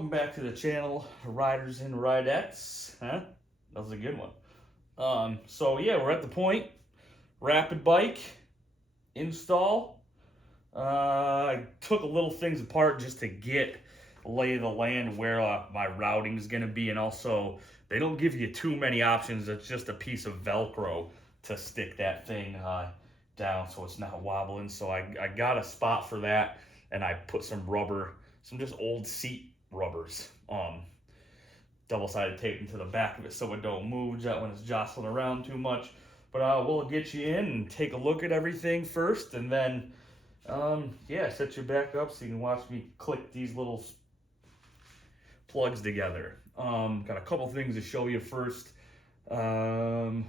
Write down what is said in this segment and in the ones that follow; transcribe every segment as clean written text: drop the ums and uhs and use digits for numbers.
welcome back to the channel, Riders and Ridettes. Huh? That was a good one. So yeah, we're at the point. Rapid bike install. I took a little things apart just to get lay of the land where my routing is going to be, and also they don't give you too many options. It's just a piece of Velcro to stick that thing down so it's not wobbling. So I got a spot for that, and I put some rubber, some just old seat rubbers, double-sided tape into the back of it so it don't move when it's jostling around too much. But we'll get you in and take a look at everything first, and then yeah, set you back up so you can watch me click these little plugs together. Got a couple things to show you first. So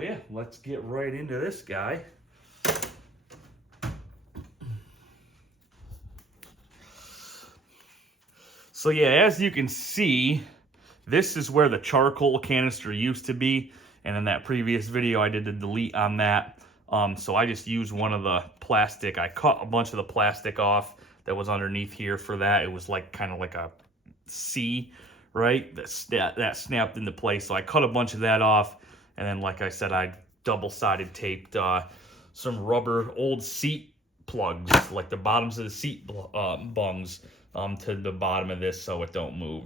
yeah, let's get right into this guy. So yeah, as you can see, this is where the charcoal canister used to be, and in that previous video I did the delete on that. So I just used one of the plastic. I cut a bunch of the plastic off that was underneath here for that. It was like kind of like a C, right? That snapped into place. So I cut a bunch of that off, and then like I said, I double-sided taped some rubber old seat plugs, like the bottoms of the seat bungs, to the bottom of this so it don't move,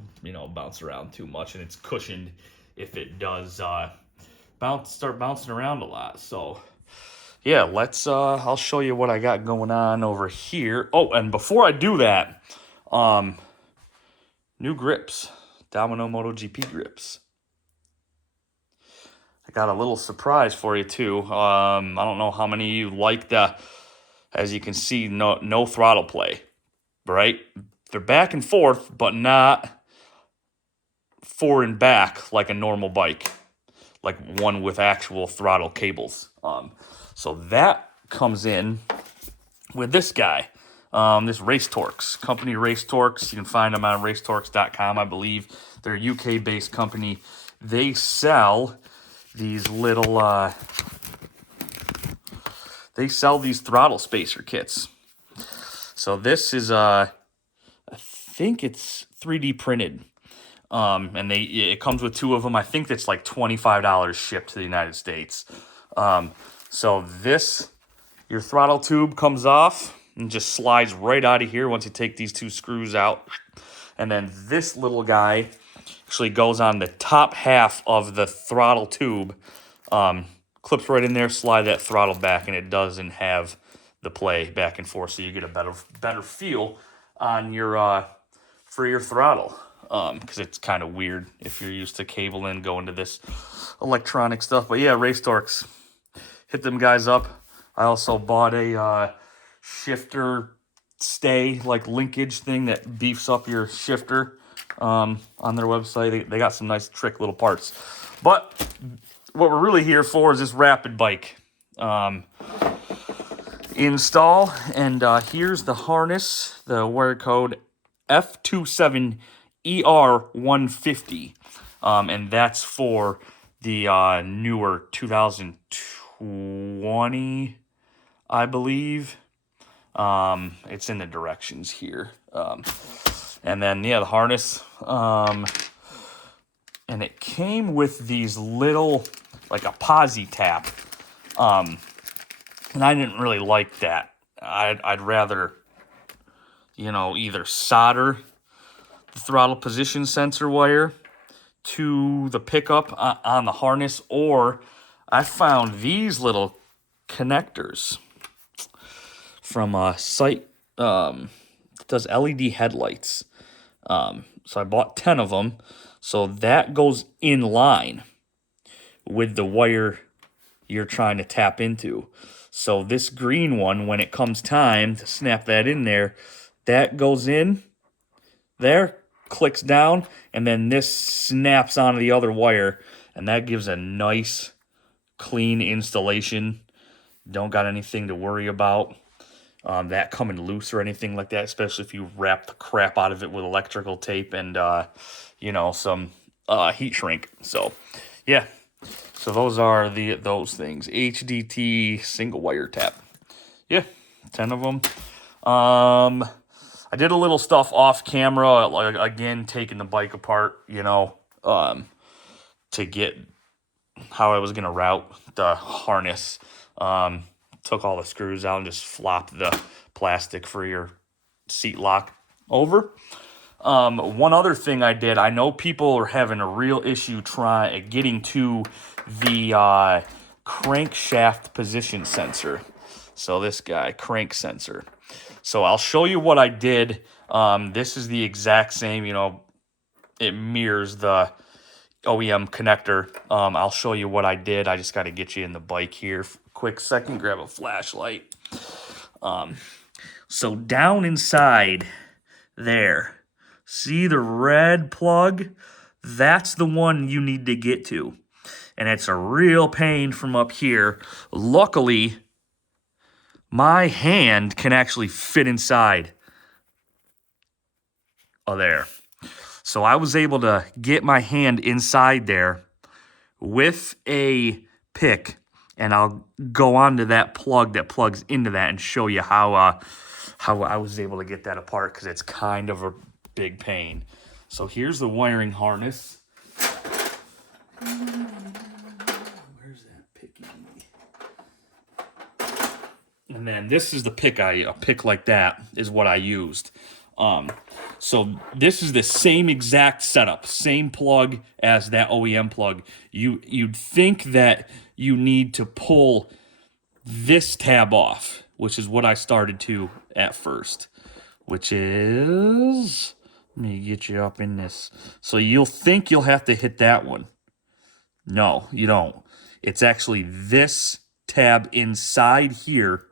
bounce around too much, and it's cushioned if it does start bouncing around a lot. So yeah, I'll show you what I got going on over here. Oh, and before I do that, new grips, Domino MotoGP grips. I got a little surprise for you too. I don't know how many of you like as you can see, no throttle play, right? They're back and forth, but not forward and back like a normal bike, like one with actual throttle cables. So that comes in with this guy, this Race Torques, company Race Torques. You can find them on racetorques.com, I believe. They're a UK-based company. They sell these little, these throttle spacer kits. So this is, I think it's 3D printed. And it comes with two of them. I think it's like $25 shipped to the United States. So your throttle tube comes off and just slides right out of here once you take these two screws out. And then this little guy actually goes on the top half of the throttle tube, clips right in there, slide that throttle back, and it doesn't have the play back and forth, so you get a better feel on for your throttle. Because it's kind of weird if you're used to cabling going to this electronic stuff. But yeah, Race Torques, hit them guys up. I also bought a shifter stay, like linkage thing that beefs up your shifter on their website. They got some nice trick little parts. But what we're really here for is this Rapid bike install. And here's the harness, the wire code F27ER150. And that's for the newer 2020, I believe. It's in the directions here. And then, yeah, the harness. And it came with these little, like a posi tap. And I didn't really like that. I'd rather, either solder the throttle position sensor wire to the pickup on the harness, or I found these little connectors from a site that does LED headlights. So I bought 10 of them. So that goes in line with the wire you're trying to tap into. So this green one, when it comes time to snap that in there, that goes in there, clicks down, and then this snaps onto the other wire, and that gives a nice, clean installation. Don't got anything to worry about that coming loose or anything like that, especially if you wrap the crap out of it with electrical tape and, some heat shrink. So, yeah. So those are those things. HDT single wire tap. Yeah, 10 of them. I did a little stuff off camera, like again taking the bike apart, you know, to get how I was gonna route the harness. Took all the screws out and just flopped the plastic for your seat lock over. One other thing I did, I know people are having a real issue getting to the crankshaft position sensor. So this guy, crank sensor. So I'll show you what I did. This is the exact same, you know, it mirrors the OEM connector. I'll show you what I did. I just got to get you in the bike here for a quick second. Grab a flashlight. So down inside there, see the red plug? That's the one you need to get to. And it's a real pain from up here. Luckily, my hand can actually fit inside of there. So I was able to get my hand inside there with a pick, and I'll go on to that plug that plugs into that and show you how I was able to get that apart, because it's kind of a big pain. So here's the wiring harness. Where's that picky? And then this is the pick. A pick like that is what I used. So this is the same exact setup, same plug as that OEM plug. You'd think that you need to pull this tab off, which is what I started to at first, which is, let me get you up in this. So you'll think you'll have to hit that one. No, you don't. It's actually this tab inside here.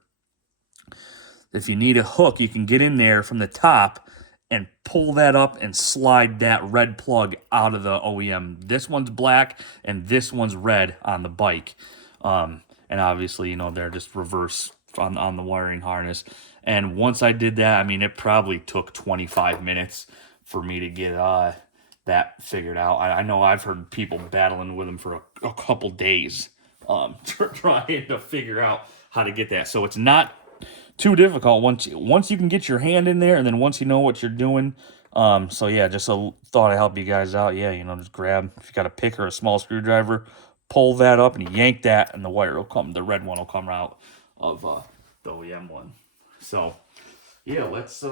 If you need a hook, you can get in there from the top and pull that up and slide that red plug out of the OEM. This one's black and this one's red on the bike. And obviously, you know, they're just reverse on the wiring harness. And once I did that, I mean, it probably took 25 minutes for me to get that figured out. I know I've heard people battling with them for a couple days trying to figure out how to get that. So it's not too difficult once you can get your hand in there, and then once you know what you're doing. So yeah, just thought I'd help you guys out. Yeah, you know, just grab, if you got a pick or a small screwdriver, pull that up and yank that, and the wire will come. The red one will come out of the OEM one. So yeah, let's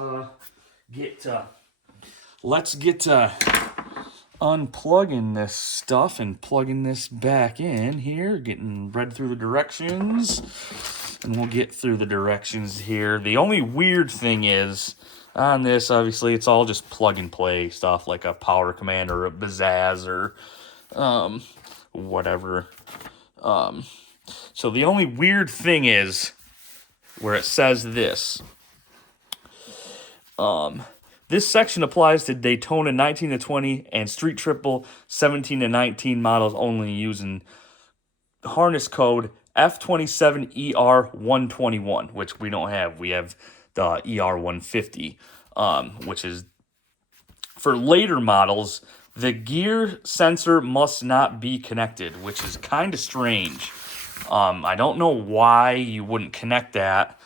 get unplugging this stuff and plugging this back in here, getting read through the directions, and we'll get through the directions here. The only weird thing is, on this, obviously, it's all just plug and play stuff, like a Power Command or a Bazzaz or whatever. So the only weird thing is where it says this. This section applies to Daytona 19 to 20 and Street Triple 17 to 19 models only, using harness code F27ER121, which we don't have. We have the ER150, which is for later models. The gear sensor must not be connected, which is kind of strange. I don't know why you wouldn't connect that.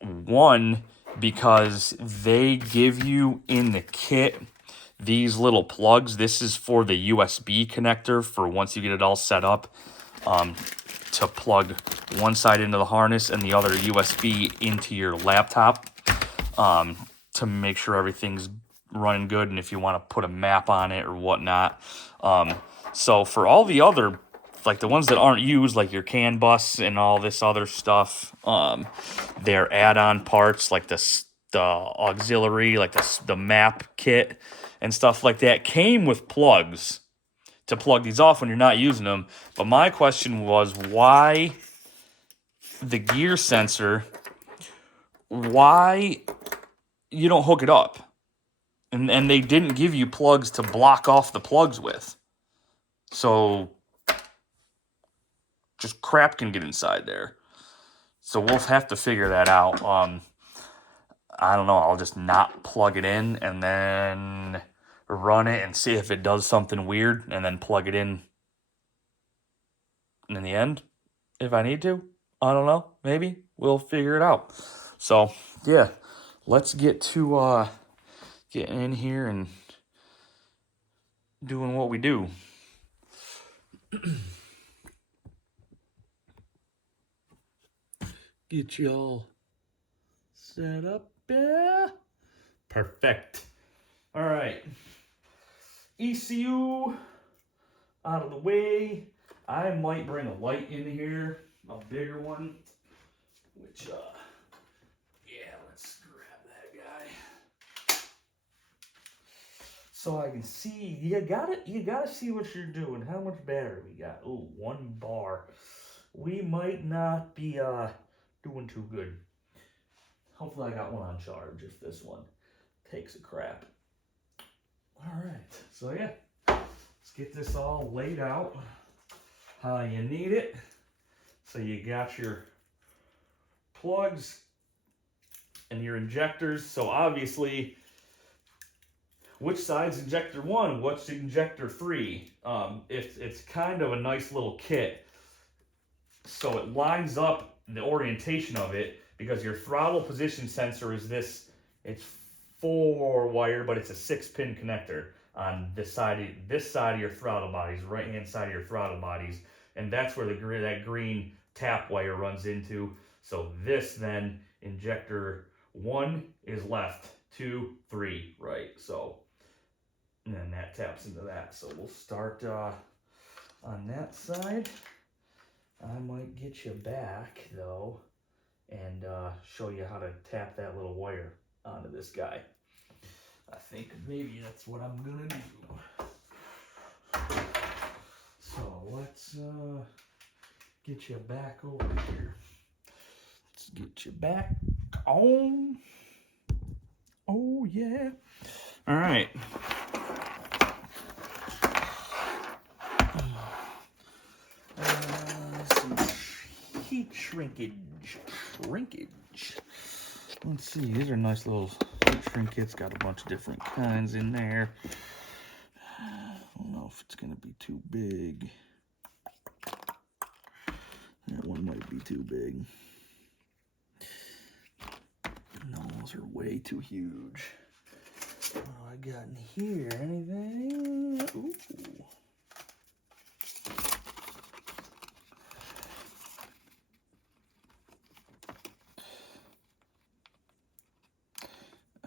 One, because they give you in the kit these little plugs. This is for the USB connector for once you get it all set up, to plug one side into the harness and the other USB into your laptop, to make sure everything's running good, and if you want to put a map on it or whatnot. So for all the other, like the ones that aren't used, like your CAN bus and all this other stuff, they're add-on parts, like the auxiliary, like the map kit and stuff like that, came with plugs to plug these off when you're not using them. But my question was, why the gear sensor, why you don't hook it up? And they didn't give you plugs to block off the plugs with. So just crap can get inside there. So we'll have to figure that out. I don't know. I'll just not plug it in and then run it and see if it does something weird, and then plug it in the end if I need to. I don't know. Maybe we'll figure it out. So yeah, let's get to getting in here and doing what we do. Get you all set up. Yeah. Perfect. All right. ECU out of the way. I might bring a light in here, a bigger one, which, yeah, let's grab that guy. So I can see, you gotta see what you're doing. How much battery we got? Oh, 1 bar. We might not be, doing too good. Hopefully I got one on charge if this one takes a crap. All right, so yeah, let's get this all laid out how you need it. So you got your plugs and your injectors. So obviously, which side's injector 1? What's injector 3? It's kind of a nice little kit. So it lines up the orientation of it because your throttle position sensor is this. It's 4 wire, but it's a 6-pin connector on this side of your throttle bodies, right hand side of your throttle bodies, and that's where that green tap wire runs into. So this then injector 1 is left, 2, 3 right. So and then that taps into that. So we'll start on that side. I might get you back though and show you how to tap that little wire onto this guy. I think maybe that's what I'm gonna do. So let's get you back over here. Let's get you back on. Oh yeah. All right. Some heat shrinkage. Let's see, these are nice little heat shrink kits. Got a bunch of different kinds in there. I don't know if it's gonna be too big. That one might be too big. No, those are way too huge. Oh, I got in here anything? Ooh.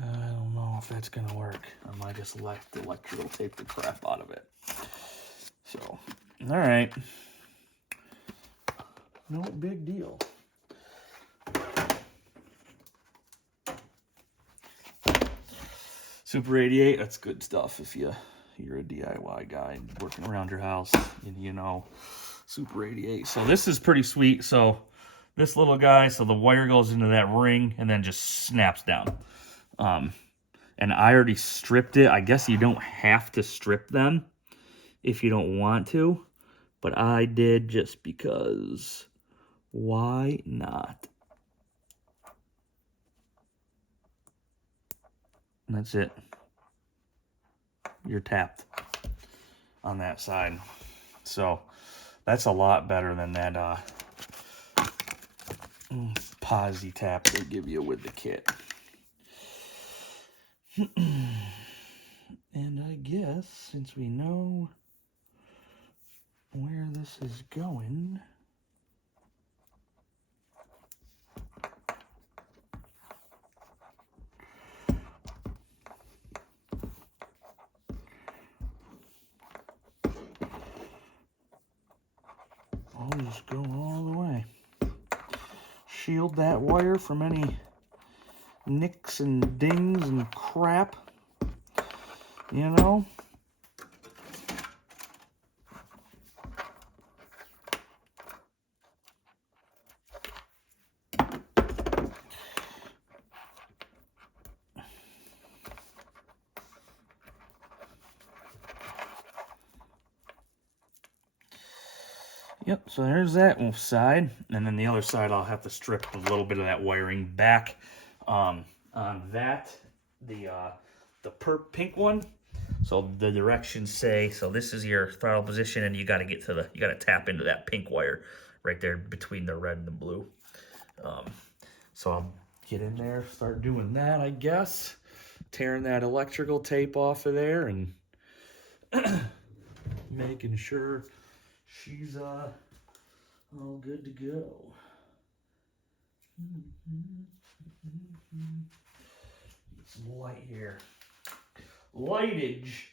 I don't know if that's gonna work. I might just let the electrical tape the crap out of it. So, all right. No big deal. Super 88, that's good stuff if you're a DIY guy working around your house and you know Super 88. So this is pretty sweet. So this little guy, so the wire goes into that ring and then just snaps down. And I already stripped it. I guess you don't have to strip them if you don't want to, but I did just because why not? And that's it. You're tapped on that side. So that's a lot better than that posi tap they give you with the kit. And I guess since we know where this is going, I'll just go all the way. Shield that wire from any nicks and dings and crap, you know? Yep, so there's that side, and then the other side I'll have to strip a little bit of that wiring back. On that, the pink one, so the directions say, so this is your throttle position, and you got to tap into that pink wire right there between the red and the blue. So get in there, start doing that, I guess. Tearing that electrical tape off of there and making sure she's all good to go. Get some light here. Lightage.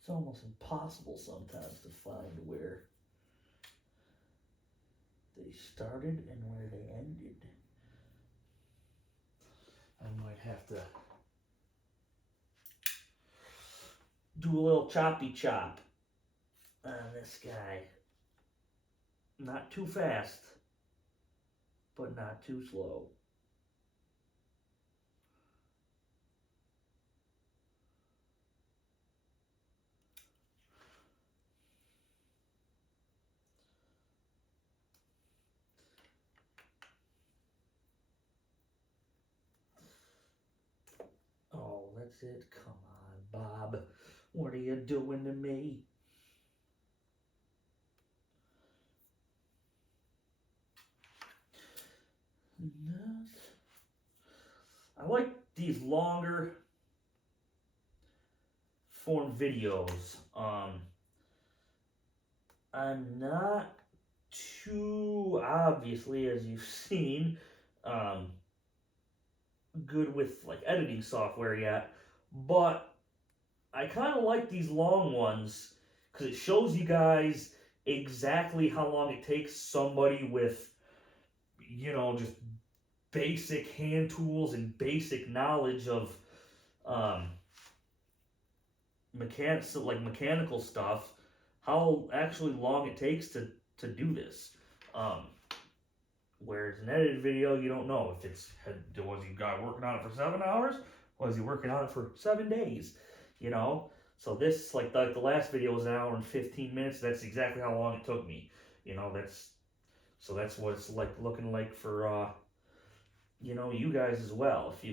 It's almost impossible sometimes to find where they started and where they ended. I might have to do a little choppy chop on this guy. Not too fast, but not too slow. Oh, that's it. Come on, Bob. What are you doing to me? I like these longer form videos. I'm not too, obviously, as you've seen, good with like editing software yet, but I kind of like these long ones because it shows you guys exactly how long it takes somebody with, you know, just basic hand tools and basic knowledge of mechanical stuff, how actually long it takes to do this. Whereas an edited video, you don't know if was he guy working on it for 7 hours, was he working on it for 7 days, you know. So this, like the last video was 1 hour and 15 minutes. That's exactly how long it took me, you know. That's what it's like looking like for you know, you guys as well. If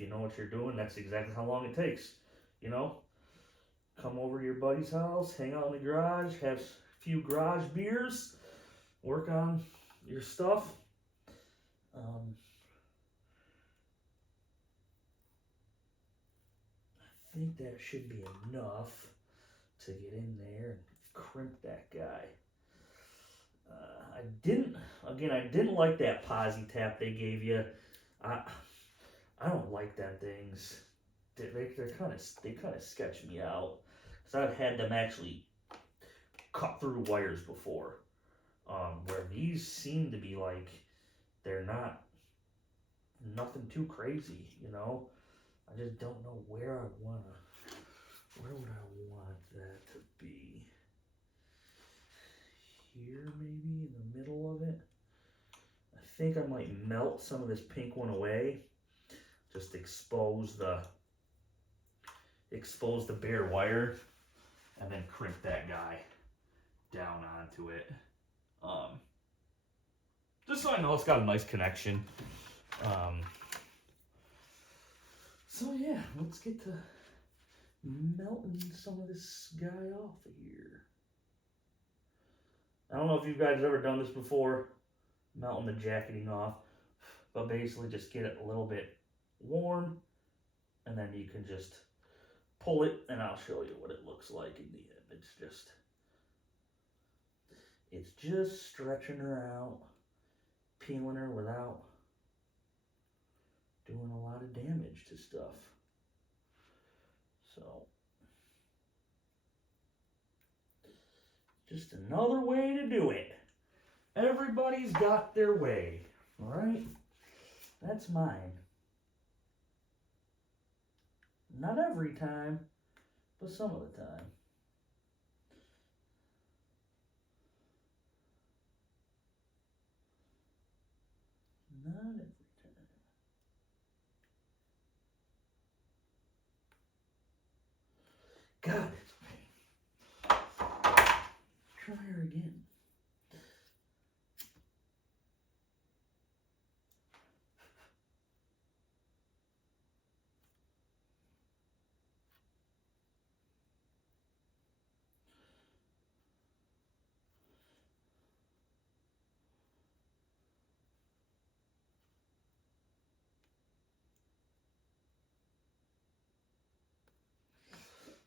you know what you're doing, that's exactly how long it takes, you know. Come over to your buddy's house, hang out in the garage, have a few garage beers, work on your stuff. I think that should be enough to get in there and crimp that guy. I didn't like that posi tap they gave you. I don't like them things. They kind of sketch me out because I've had them actually cut through wires before. Where these seem to be like they're nothing too crazy, you know. I just don't know where would I want that to be? Here, maybe in the middle of it. I think I might melt some of this pink one away. Just expose the bare wire, and then crimp that guy down onto it. Just so I know it's got a nice connection. So yeah, let's get to melting some of this guy off of here. I don't know if you guys have ever done this before, melting the jacketing off, but basically just get it a little bit warm, and then you can just pull it, and I'll show you what it looks like in the end. It's just stretching her out, peeling her without doing a lot of damage to stuff. So, just another way to do it. Everybody's got their way, all right? That's mine. Not every time, but some of the time. Not every time. God, it's a pain. Try her again.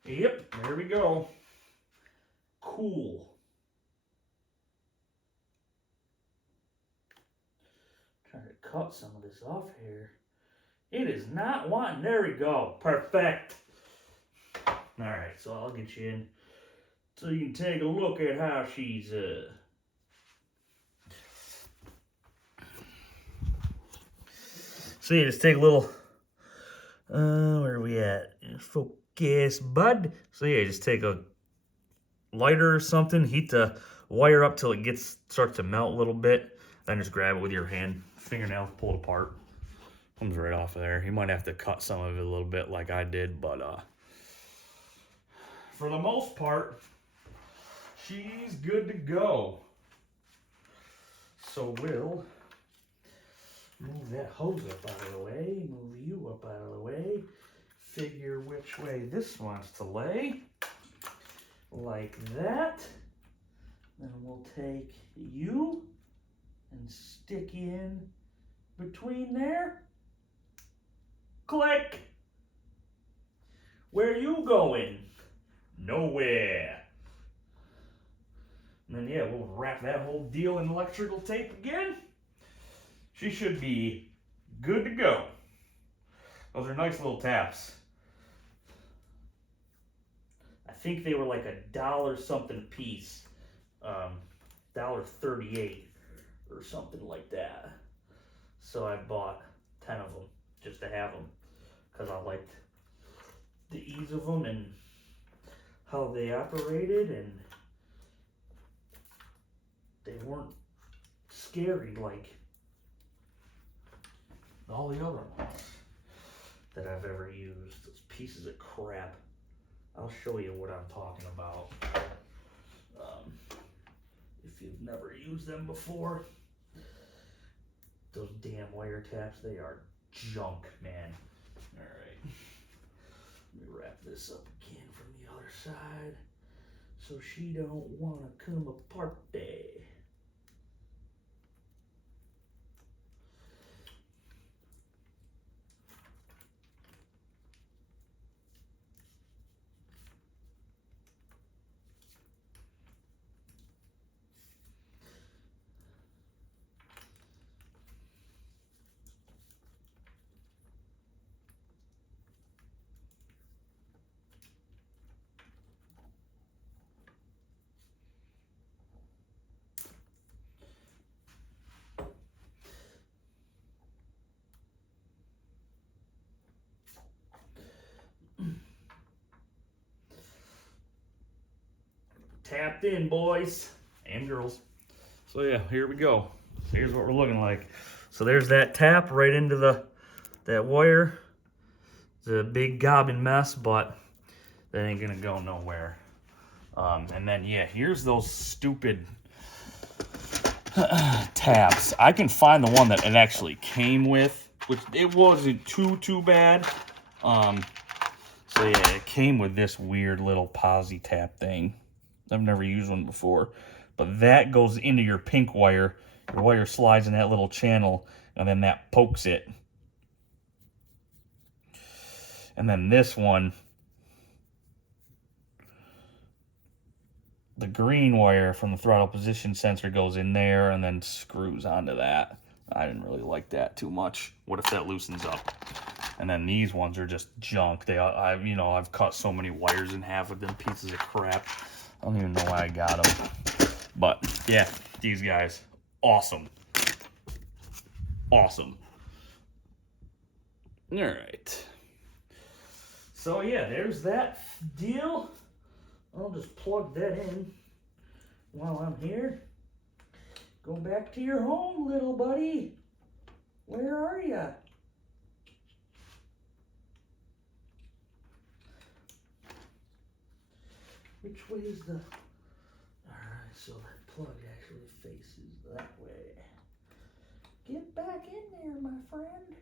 Yep, there we go. Cool. Trying to cut some of this off here. It is not wanting. There we go. Perfect. All right, so I'll get you in so you can take a look at how she's So you just take a little where are we at? Focus, bud. So yeah, just take a lighter or something, heat the wire up till it starts to melt a little bit, then just grab it with your hand, fingernail, pull it apart. Comes right off of there. You might have to cut some of it a little bit like I did, but for the most part, she's good to go. So we'll move that hose up out of the way, move you up out of the way, figure which way this wants to lay, like that. Then we'll take you and stick in between there. Click. Where you going? Nowhere. And then yeah, we'll wrap that whole deal in electrical tape again. She should be good to go. Those are nice little taps. I think they were like $1 something a piece. $1.38 or something like that. So I bought 10 of them just to have them because I liked the ease of them and how they operated, and they weren't scary like all the other ones that I've ever used. Those pieces of crap. I'll show you what I'm talking about. If you've never used them before, those damn wire taps, they are junk, man. All right, let me wrap this up again from the other side so she don't want to come apart there. Tapped in, boys and girls. So yeah, here we go. Here's what we're looking like. So there's that tap right into that wire. It's a big gobbing mess, but that ain't gonna go nowhere. And then yeah, here's those stupid taps. I can find the one that it actually came with, which it wasn't too bad. So yeah, it came with this weird little posi tap thing. I've never used one before, but that goes into your pink wire. Your wire slides in that little channel, and then that pokes it. And then this one, the green wire from the throttle position sensor goes in there and then screws onto that. I didn't really like that too much. What if that loosens up? And then these ones are just junk. I've cut so many wires in half with them pieces of crap. I don't even know why I got them. But yeah, these guys, awesome. Awesome. All right. So yeah, there's that deal. I'll just plug that in while I'm here. Go back to your home, little buddy. Where are ya? Which way is the... Alright, so that plug actually faces that way. Get back in there, my friend.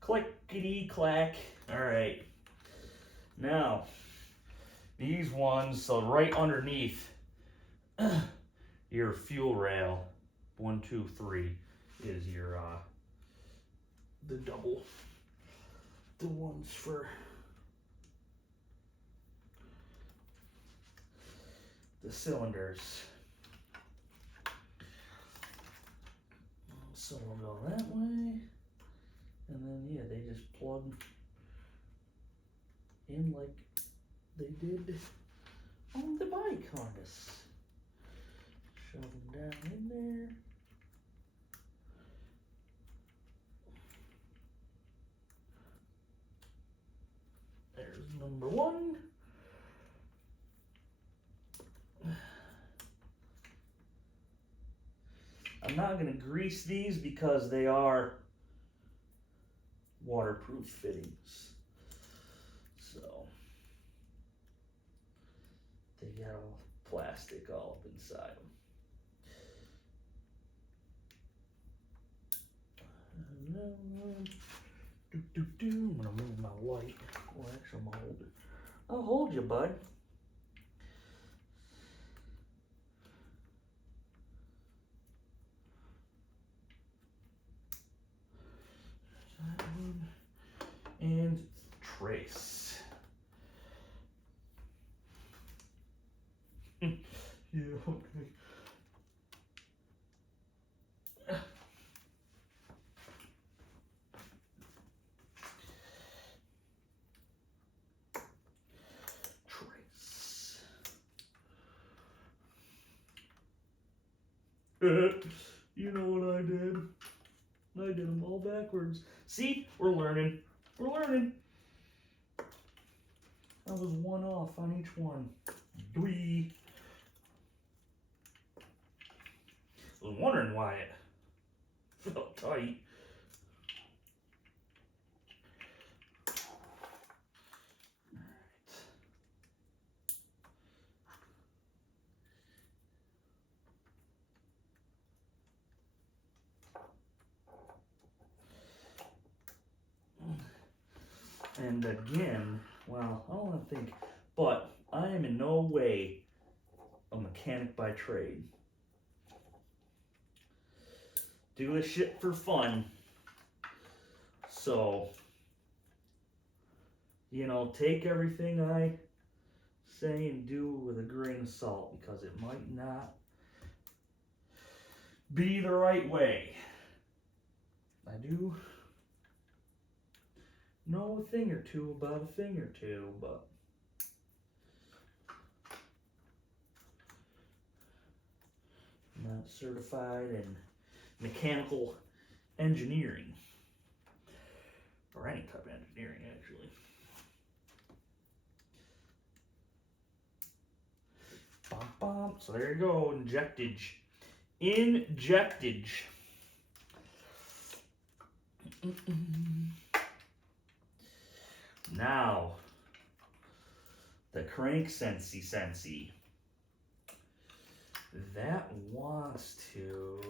Clickety-clack. Alright. Now, these ones, so right underneath your fuel rail, 1, 2, 3 is your the double, the ones for the cylinders. So we'll go that way, and then yeah, they just plug in like they did on the bike harness. Shove them down in there. There's number 1. I'm not going to grease these because they are waterproof fittings. So they got all plastic all up inside them. I'm gonna move my light. Well, actually, I'm gonna hold it. I'll hold you, bud. And trace. Yeah, okay. Trace. You know what I did? I did them all backwards. See, we're learning. We're learning. I was 1 off on each one. 3. I was wondering why it felt tight. And again, well, I don't want to think, but I am in no way a mechanic by trade. Do this shit for fun. So, you know, take everything I say and do with a grain of salt because it might not be the right way. I do know a thing or two about a thing or two, but I'm not certified in mechanical engineering, or any type of engineering, actually. Bum, bum. So there you go, injectage. Injectage. Now, the crank sensey. That wants to,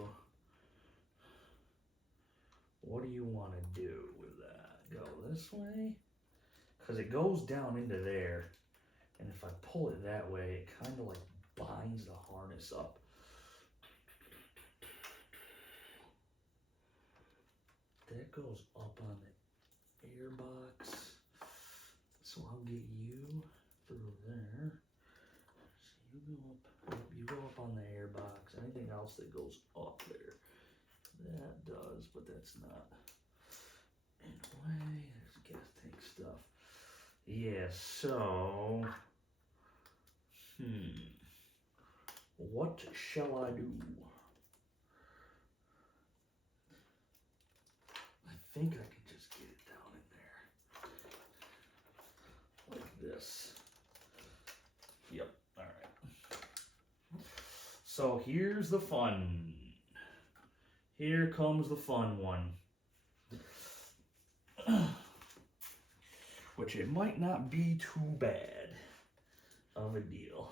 what do you want to do with that? Go this way? Because it goes down into there, and if I pull it that way, it kind of like binds the harness up. That goes up on the airbox, so I'll get you through there. So you go up on the airbox. Anything else that goes up there, that does, but that's not in the way. There's gas tank stuff. Yeah, so, what shall I do? I think I can just get it down in there. Like this. Yep, alright. So here's the fun. Here comes the fun one. Which it might not be too bad of a deal.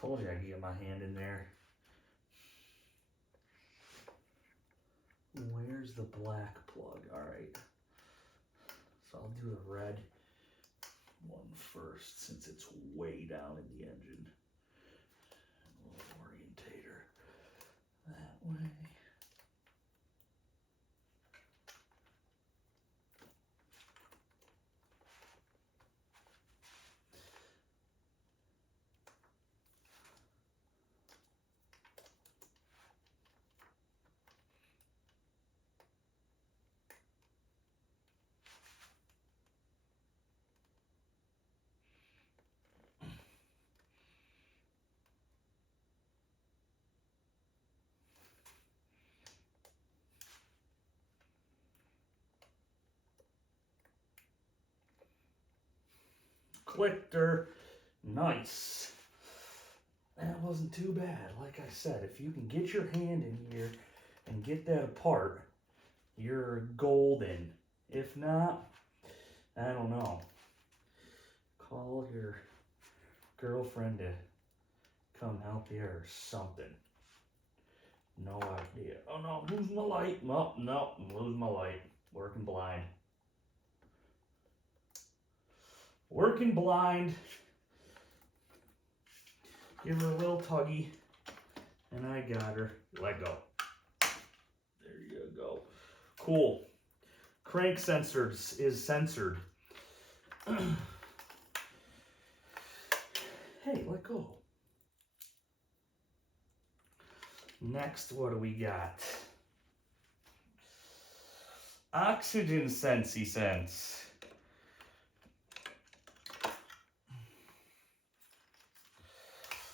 Told you I'd get my hand in there. Where's the black plug? Alright. So I'll do the red one first since it's way down in the engine. A little orientator. clicked her. Nice. That wasn't too bad. Like I said, if you can get your hand in here and get that apart, you're golden. If not, I don't know. Call your girlfriend to come help you or something. No idea. Oh no, I'm losing my light. No, I'm losing my light. Working blind. Working blind. Give her a little tuggy. And I got her. Let go. There you go. Cool. Crank sensors is censored. Hey, let go. Next, what do we got? Oxygen Sensey Sense.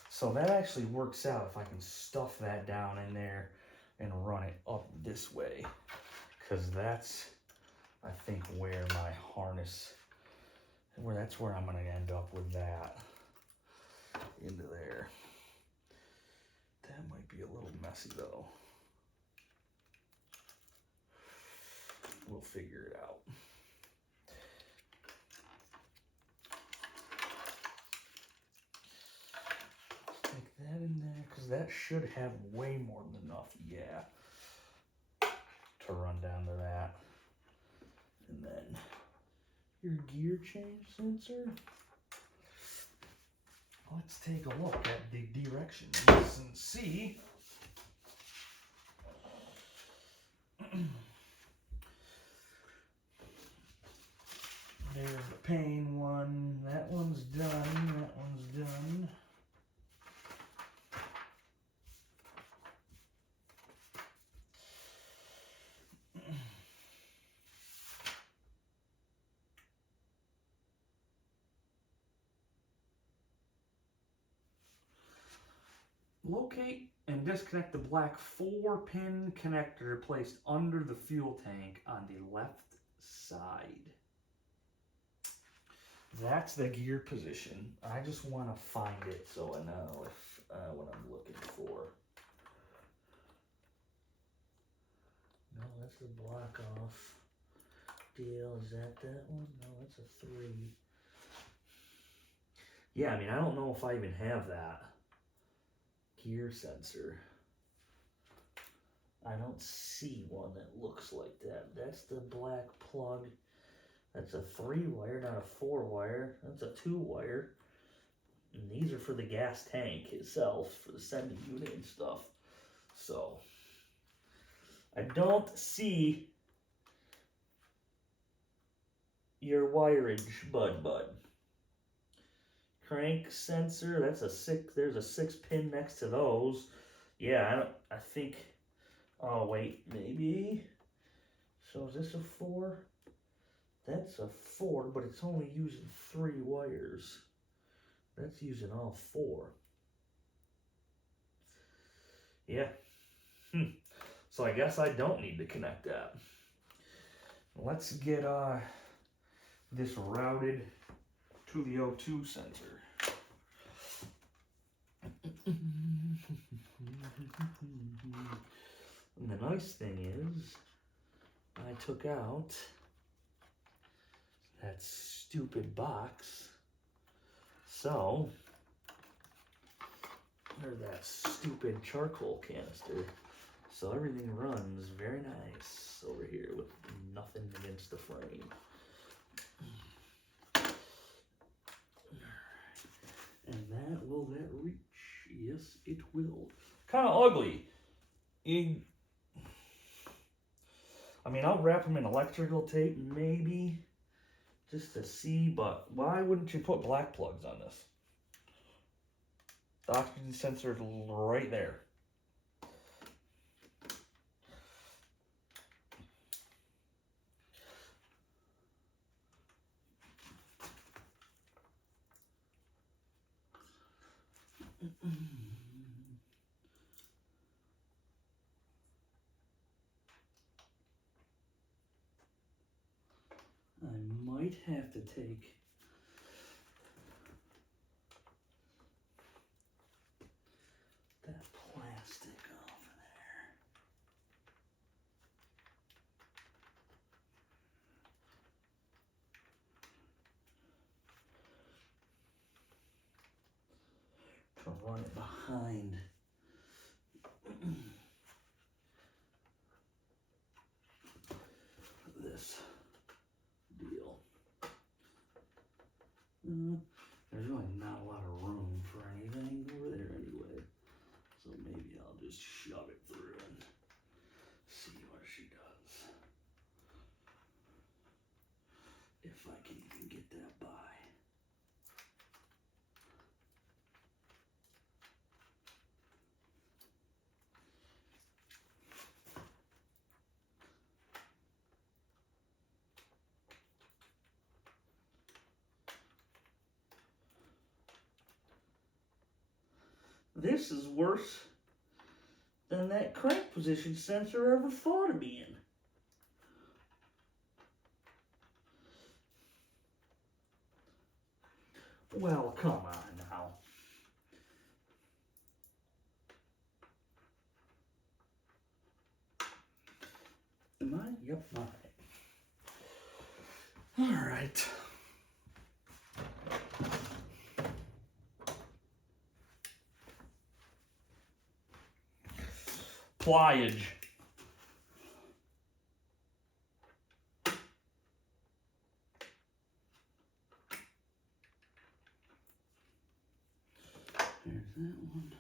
So that actually works out if I can stuff that down in there and run it up this way. Because that's, I think, where my harness, that's where I'm going to end up with that. Into there. That might be a little messy though. We'll figure it out. Stick that in there, because that should have way more than enough, yeah, to run down to that. And then your gear change sensor. Let's take a look at the directions and see. There's the pain one. That one's done. That one's done. Locate and disconnect the black 4-pin connector placed under the fuel tank on the left side. That's the gear position. I just want to find it so I know if what I'm looking for. No, that's the block off deal. Is that one? No, that's a 3. Yeah, I mean, I don't know if I even have that gear sensor. I don't see one that looks like that. That's the black plug. That's a 3-wire, not a 4-wire. That's a 2-wire. And these are for the gas tank itself, for the sending unit and stuff. So, I don't see your wireage, bud. Crank sensor, that's a 6, there's a 6-pin next to those. Yeah, I think, oh wait, maybe. So is this a 4? That's a 4, but it's only using 3 wires. That's using all 4. Yeah. So I guess I don't need to connect that. Let's get this routed to the O2 sensor. And the nice thing is, I took out that stupid box. So, there's that stupid charcoal canister. So everything runs very nice over here with nothing against the frame. And will that reach? Yes, it will. Kind of ugly. I mean, I'll wrap them in electrical tape, maybe, just to see, but why wouldn't you put black plugs on this? The oxygen sensor is right there. I might have to take run it behind. This deal. There's really not a lot of room for anything over there anyway. So maybe I'll just shove it through and see what she does. If I can even get that by. This is worse than that crank position sensor ever thought of being. Well, come on now. Am I? Yep, all right. All right. Pliage. There's that one.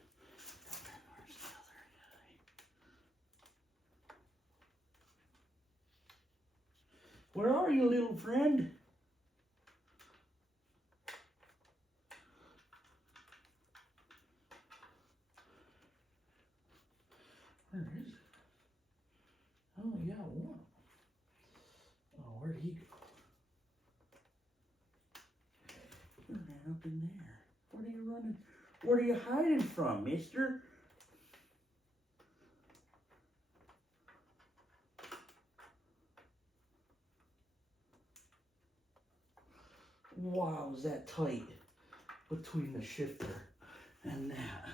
Where's the other guy? Where are you, little friend? Where is it? Oh, yeah, one. Oh, where'd he go? He ran up in there. What are you running? What are you hiding from, mister? Wow, is that tight between the shifter and that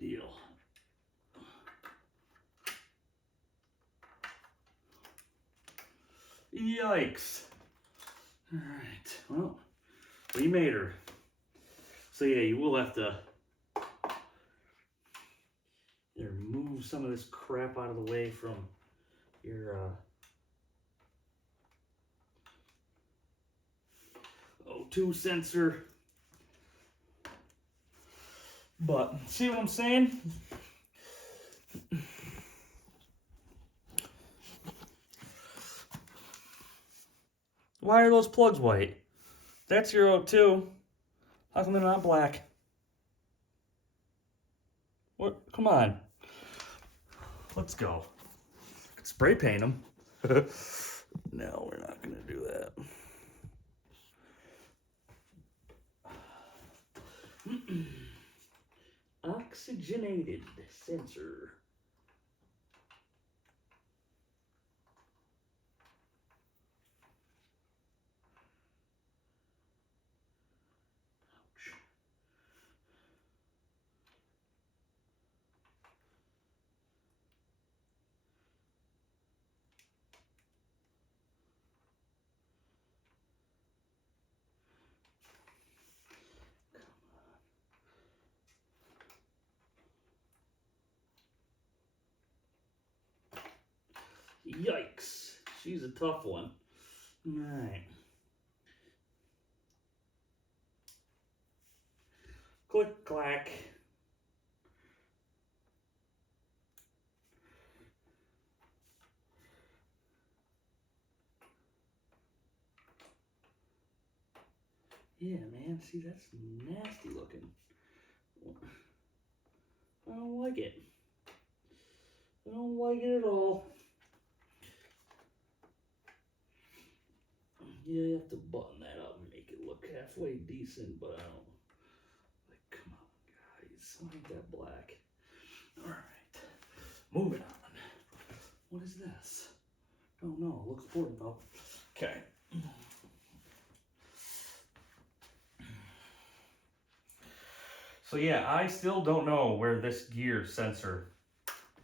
deal? Yikes. All right, well, we made her. So yeah, you will have to move some of this crap out of the way from your O2 sensor. But see what I'm saying? Why are those plugs white? That's your O2. How come they're not black? What? Come on. Let's go. Spray paint them. No, we're not gonna do that. Oxygenated sensor. Yikes. She's a tough one. All right. Click, clack. Yeah, man. See, that's nasty looking. I don't like it. I don't like it at all. Yeah, you have to button that up and make it look halfway decent, but I don't. Like, come on, guys. I like that black. All right. Moving on. What is this? Don't know. Looks important though. Okay. So yeah, I still don't know where this gear sensor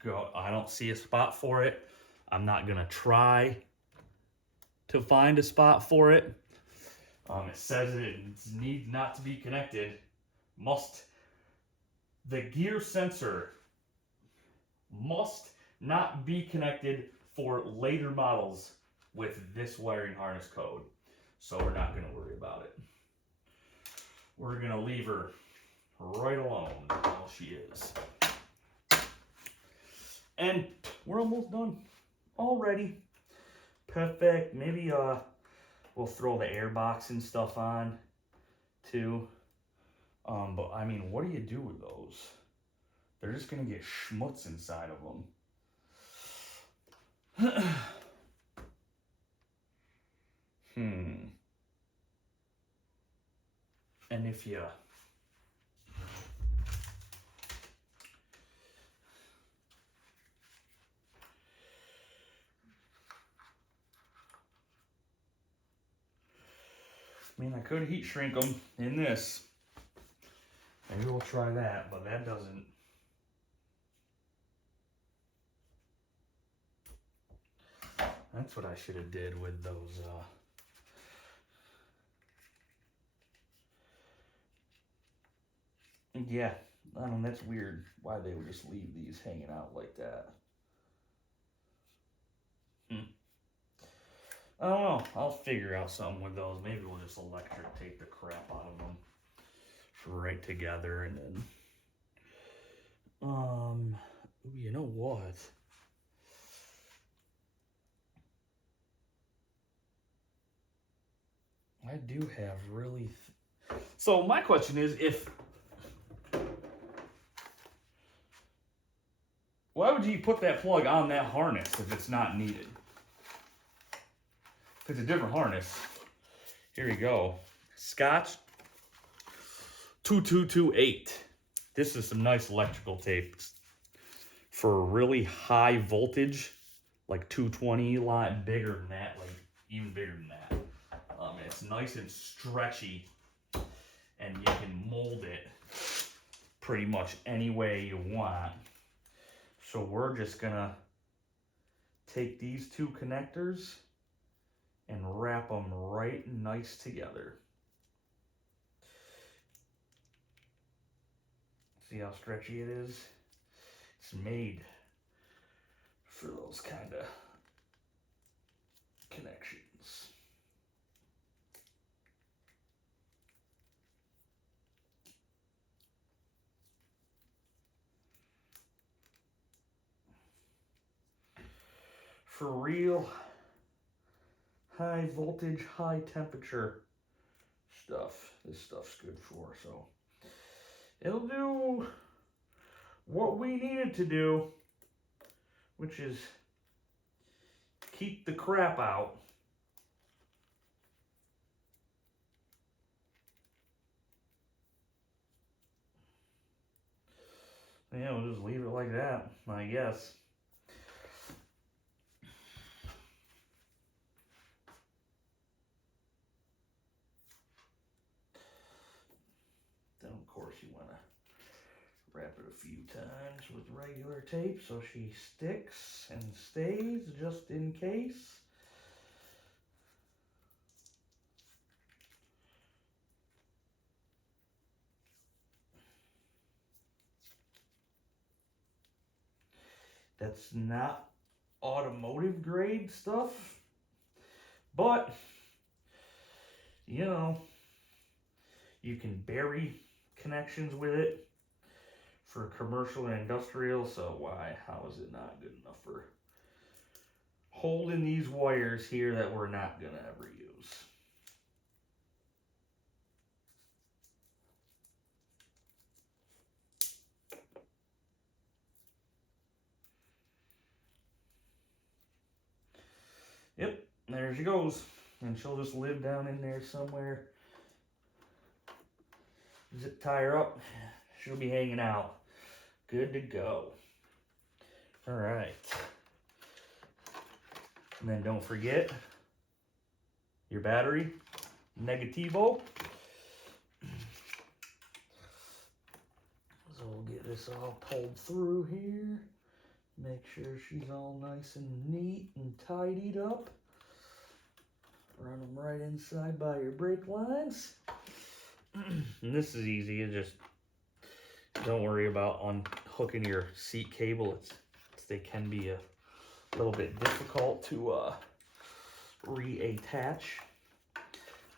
go. I don't see a spot for it. I'm not gonna try to find a spot for it. It says it needs not to be connected. Must The gear sensor must not be connected for later models with this wiring harness code. So we're not going to worry about it. We're going to leave her right alone while she is. And we're almost done already. Perfect. Maybe we'll throw the air box and stuff on too. But I mean, what do you do with those? They're just gonna get schmutz inside of them. And if you I mean, I could heat shrink them in this. Maybe we'll try that, but that doesn't. That's what I should have did with those. Yeah, I don't know, that's weird why they would just leave these hanging out like that. I don't know. I'll figure out something with those. Maybe we'll just electric tape the crap out of them right together, and then you know what? I do have really. So my question is, why would you put that plug on that harness if it's not needed? If it's a different harness, here you go. Scotch 2228. This is some nice electrical tape for really high voltage, like 220, a lot bigger than that, like even bigger than that. It's nice and stretchy, and you can mold it pretty much any way you want. So we're just gonna take these two connectors and wrap them right nice together. See how stretchy it is? It's made for those kind of connections. For real high voltage, high temperature stuff, this stuff's good for. So it'll do what we need it to do, which is keep the crap out. Yeah, we'll just leave it like that, I guess. Then, of course, you want to wrap it a few times with regular tape so she sticks and stays just in case. That's not automotive grade stuff, but you know, you can bury connections with it for commercial and industrial, so how is it not good enough for holding these wires here that we're not gonna ever use? Yep, there she goes. And she'll just live down in there somewhere. Zip tie her up. She'll be hanging out. Good to go. All right. And then don't forget your battery, negativo. So we'll get this all pulled through here. Make sure she's all nice and neat and tidied up. Run them right inside by your brake lines. And this is easy. You just don't worry about unhooking your seat cable. They can be a little bit difficult to reattach.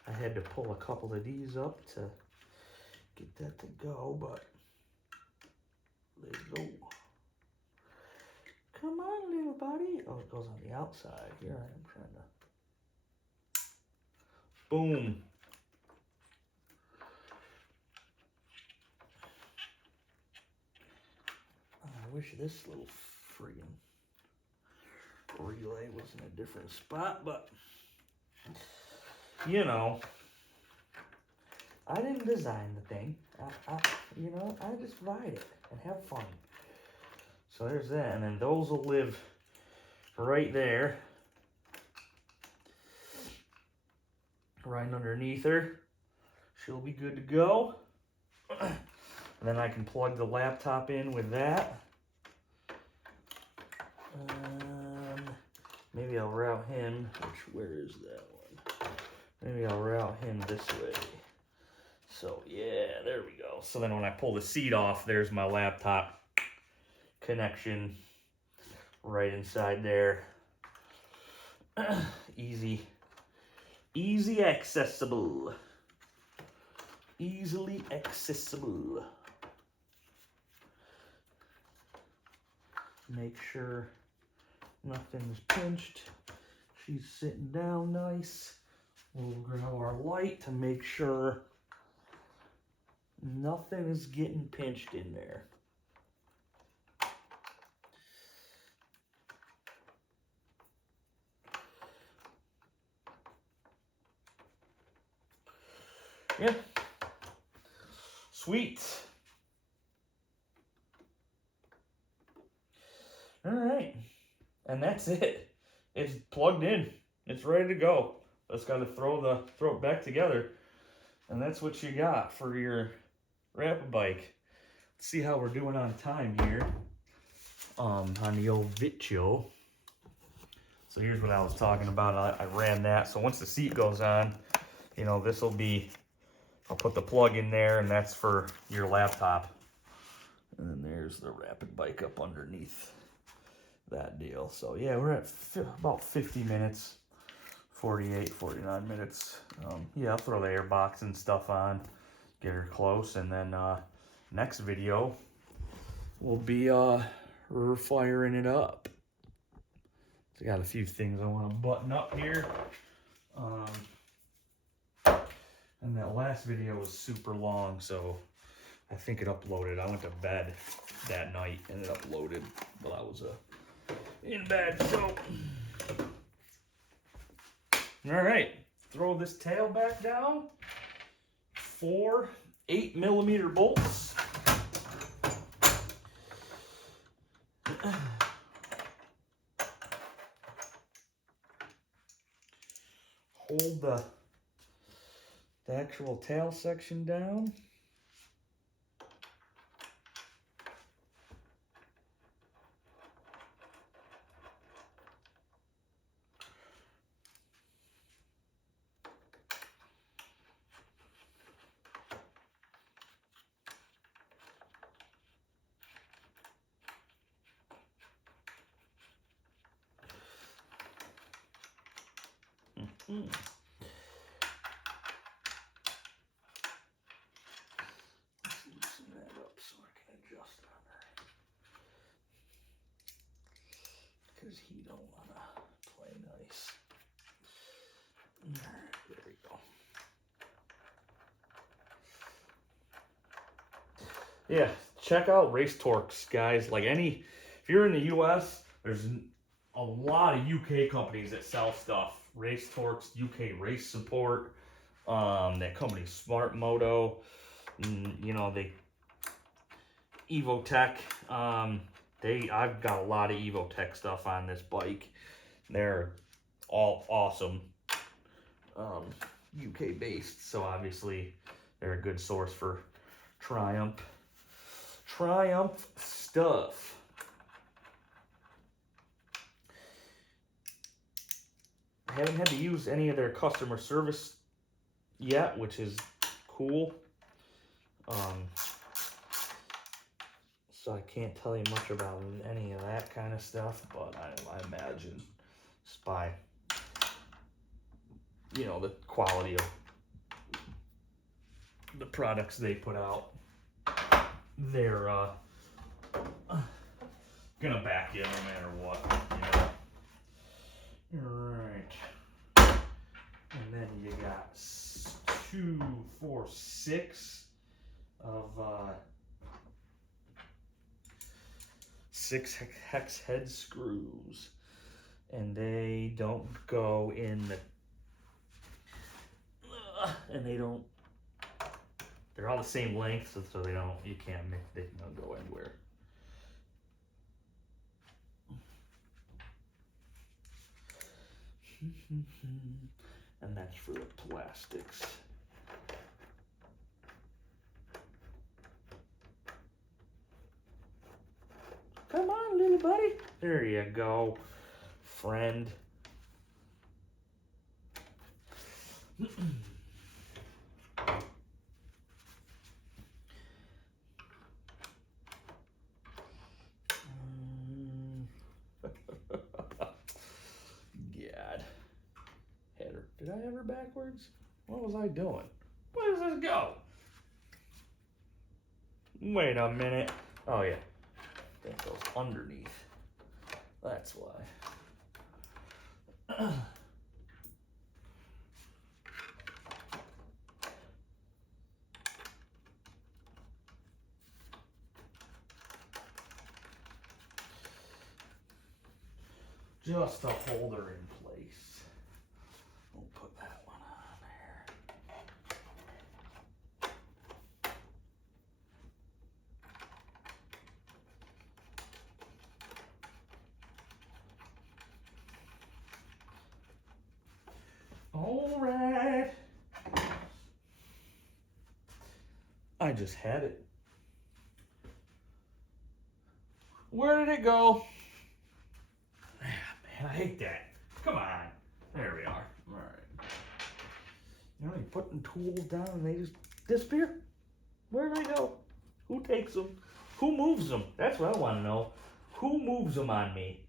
I had to pull a couple of these up to get that to go, but there you go. Come on, little buddy. Oh, it goes on the outside. Here I am trying to. Boom. I wish this little freaking relay was in a different spot, but you know, I didn't design the thing. You know, I just ride it and have fun. So there's that, and then those will live right there, right underneath her. She'll be good to go. And then I can plug the laptop in with that. Maybe I'll route him, where is that one? Maybe I'll route him this way. So yeah, there we go. So then when I pull the seat off, there's my laptop connection right inside there. Easy accessible. Easily accessible. Make sure nothing's pinched. She's sitting down nice. We'll grab our light to make sure nothing is getting pinched in there. Yeah. Sweet. All right. And that's it. It's plugged in. It's ready to go. Just got to throw it back together. And that's what you got for your Rapid Bike. Let's see how we're doing on time here. On the old Vitio. So here's what I was talking about. I ran that. So once the seat goes on, you know, this will be, I'll put the plug in there, and that's for your laptop. And then there's the Rapid Bike up underneath that deal. So yeah, we're at about 50 minutes, 48, 49 minutes. Yeah, I'll throw the air box and stuff on, get her close, and then next video will be we're firing it up. So I got a few things I want to button up here. And that last video was super long, so I think it uploaded. I went to bed that night and it uploaded while I was in bed. So, all right, throw this tail back down. 4 8mm bolts. Hold the actual tail section down. Loosen that up so I can adjust on her. Because he don't want to play nice. Alright, there we go. Yeah, check out Race Torques, guys. Like if you're in the US, there's a lot of UK companies that sell stuff. Race Torques, UK Race Support, that company Smart Moto, you know, Evo Tech. I've got a lot of Evo Tech stuff on this bike. They're all awesome. UK based, so obviously they're a good source for Triumph stuff. I haven't had to use any of their customer service yet, which is cool. So I can't tell you much about any of that kind of stuff, but I imagine just by, you know, the quality of the products they put out, they're gonna back you no matter what, you know. Alright. And then you got 2, 4, 6 of 6 hex head screws, and they don't go in the and they don't, they're all the same length, so they don't, you can't mix, they don't go anywhere. And that's for the plastics. Come on, little buddy. There you go, friend. God. Header. Did I have her backwards? What was I doing? Where does this go? Wait a minute. Oh yeah. That goes underneath. That's why. Just to hold her in place. We'll put that one on there. All right. I just had it. Where did it go? Man, I hate that. Come on. There we are. All right. You know, you're putting tools down and they just disappear. Where do they go? Who takes them? Who moves them? That's what I want to know. Who moves them on me?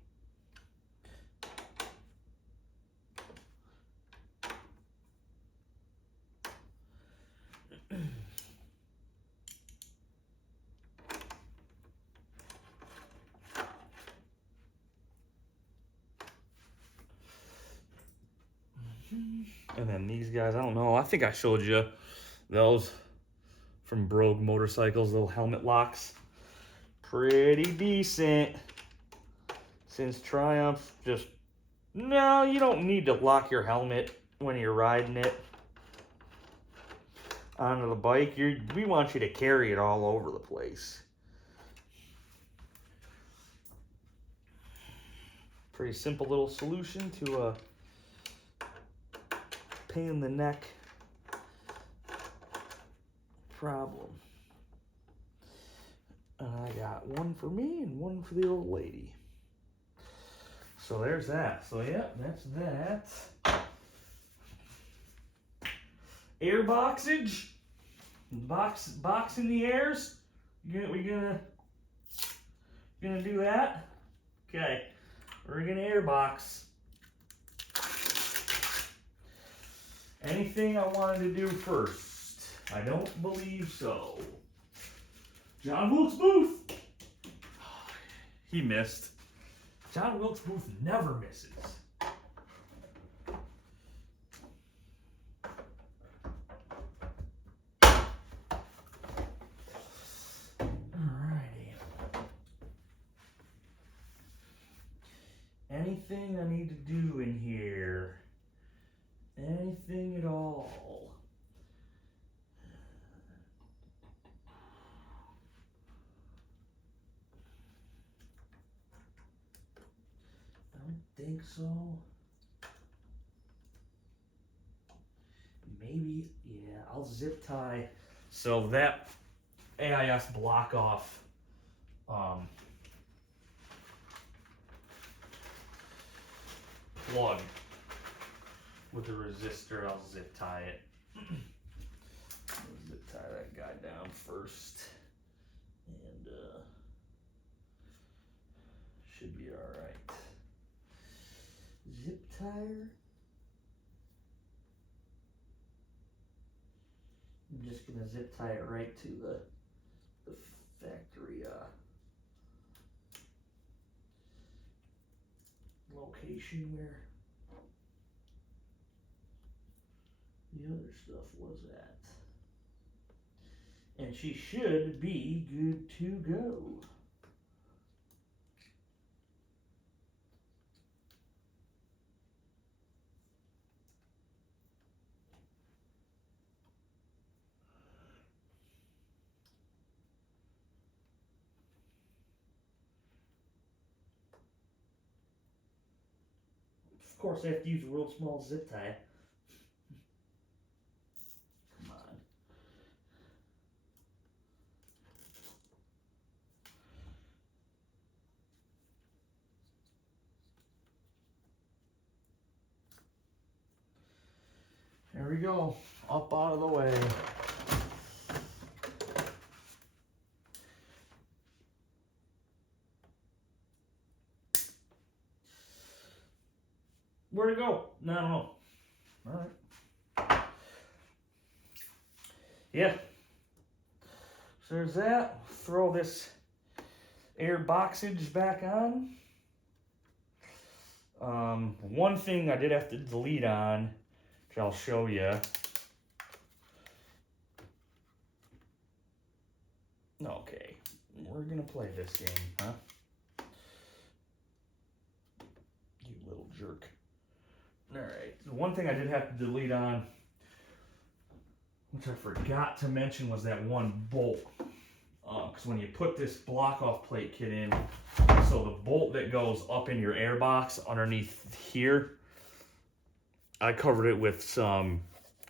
And then these guys, I don't know. I think I showed you those from Brogue Motorcycles, little helmet locks. Pretty decent. Since Triumph just, no, you don't need to lock your helmet when you're riding it onto the bike. We want you to carry it all over the place. Pretty simple little solution to a pain in the neck problem. And I got one for me and one for the old lady. So there's that. So yeah, that's that. Air boxage. Box in the airs. We gonna do that? Okay. We're gonna air box. Anything I wanted to do first? I don't believe so. John Wilkes Booth. He missed. John Wilkes Booth never misses. Alrighty. Anything I need to do in here? Anything at all? I don't think so. Maybe, yeah, I'll zip tie. So that AIS block off plug with the resistor, I'll zip tie it. I'll zip tie that guy down first. And Should be all right. Zip tire. I'm just gonna zip tie it right to the factory location where the other stuff was at. And she should be good to go. Of course, I have to use a real small zip tie. Come on. There we go. Up out of the way. Where'd it go? No, I don't know. All right. Yeah. So there's that. Throw this air boxage back on. One thing I did have to delete on, which I'll show you. Okay, we're gonna play this game, huh? You little jerk. All right, the one thing I did have to delete on, which I forgot to mention, was that one bolt. Because when you put this block-off plate kit in, so the bolt that goes up in your air box underneath here, I covered it with some